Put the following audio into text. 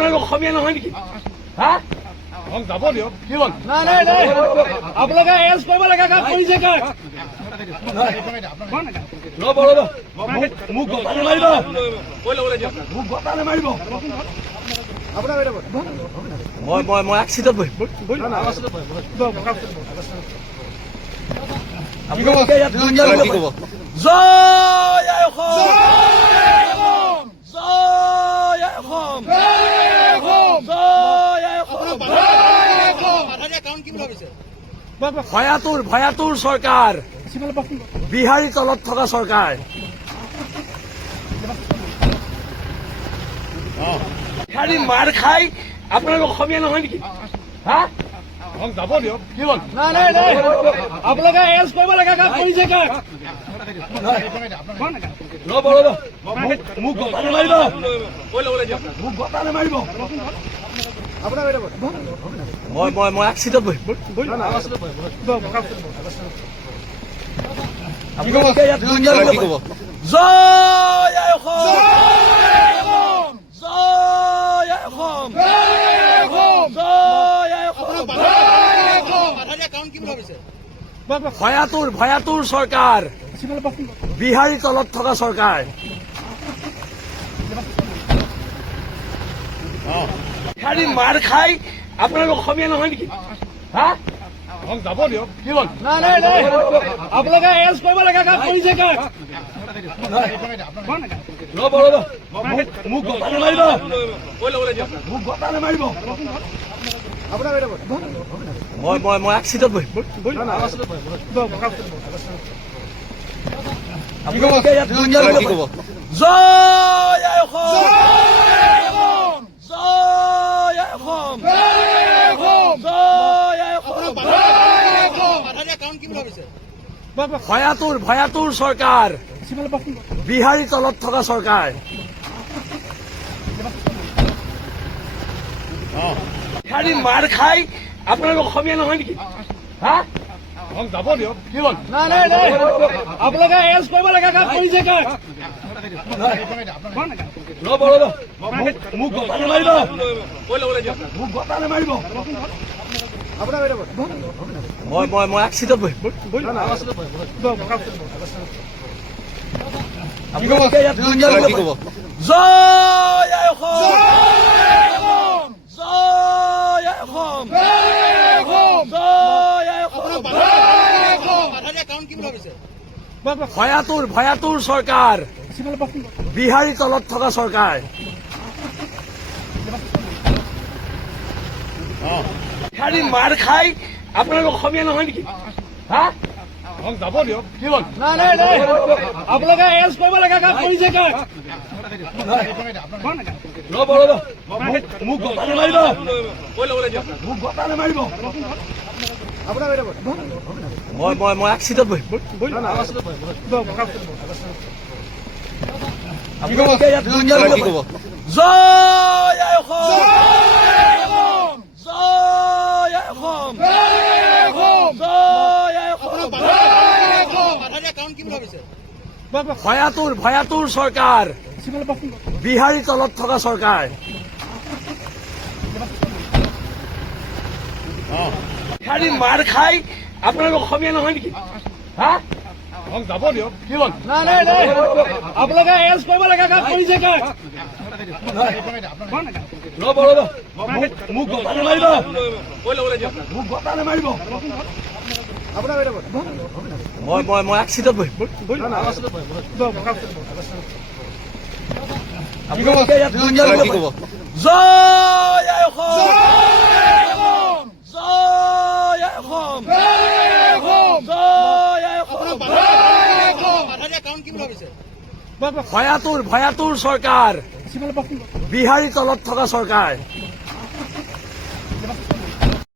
আপোনালোক অসমীয়া নহয় নেকি? হা? যাব দিয়ক। কি হ'ল? নাই আপোনালোকে এৰেষ্ট কৰিব লাগে, কাম কৰিছে কা? ৰ'ব মোক গতা নামাৰিব, মোক গতা নামাৰিব। মই এক্সিডেণ্ট বহিম। আপোনালোকে ইয়াত জয় আই অসম, জয় আই অসম, জয় আই অসম। ভয়াতুৰ চৰকাৰ, বিহাৰী তলত থকা চৰকাৰ। বিহাৰী মাৰ খাই আপোনালোক অসমীয়া নহয় নেকি? হা? যাব দিয়ক। কি হ'ল? নাই আপোনালোকে এৰেষ্ট কৰিব লাগে, কাম কৰিছে কা? ৰ'ব মোক গতা নামাৰিব, মোক গতা নামাৰিব। মই এক্সিডেণ্ট বহিম। আপোনালোকে ইয়াত জয় আই অসম, জয় আই অসম, জয় আই অসম। ভয়াতুৰ চৰকাৰ, বিহাৰী তলত থকা চৰকাৰ। বিহাৰী মাৰ খাই আপোনালোক অসমীয়া নহয় নেকি? হা? যাব দিয়ক। কি হ'ল? নাই আপোনালোকে এৰেষ্ট কৰিব লাগে, কাম কৰিছে কা? ৰ'ব মোক গতা নামাৰিব, মোক গতা নামাৰিব। মই এক্সিডেণ্ট বহিম। আপোনালোকে ইয়াত জয় আই অসম, জয় আই অসম, জয় আই অসম। ভয়াতুৰ চৰকাৰ, বিহাৰী তলত থকা চৰকাৰ। বিহাৰী মাৰ খাই আপোনালোক অসমীয়া নহয় নেকি? হা? যাব দিয়ক। কি হ'ল? নাই আপোনালোকে এৰেষ্ট কৰিব লাগে, কাম কৰিছে কা? ৰ'ব মোক গতা নামাৰিব, মোক গতা নামাৰিব। মই এক্সিডেণ্ট বহিম। আপোনালোকে ইয়াত জয় আই অসম, জয় আই অসম, জয় আই অসম। ভয়াতুৰ চৰকাৰ, বিহাৰী তলত থকা চৰকাৰ। বিহাৰী মাৰ খাই আপোনালোক অসমীয়া নহয় নেকি? হা? যাব দিয়ক। কি হ'ল? নাই আপোনালোকে এৰেষ্ট কৰিব লাগে, কাম কৰিছে কা? ৰ'ব মোক গতা নামাৰিব, মোক গতা নামাৰিব। মই এক্সিডেণ্ট বহিম। আপোনালোকে ইয়াত জয় আই অসম, জয় আই অসম, জয় আই অসম। ভয়াতুৰ চৰকাৰ, বিহাৰী তলত থকা চৰকাৰ। বিহাৰী মাৰ খাই আপোনালোক অসমীয়া নহয় নেকি? হা? যাব দিয়ক। কি হ'ল? নাই আপোনালোকে এৰেষ্ট কৰিব লাগে, কাম কৰিছে কা? ৰ'ব মোক গতা নামাৰিব, মোক গতা নামাৰিব। মই এক্সিডেণ্ট বহিম। আপোনালোকে ইয়াত জয় আই অসম, জয় আই অসম, জয় আই অসম। ভয়াতুৰ চৰকাৰ, বিহাৰী তলত থকা চৰকাৰ।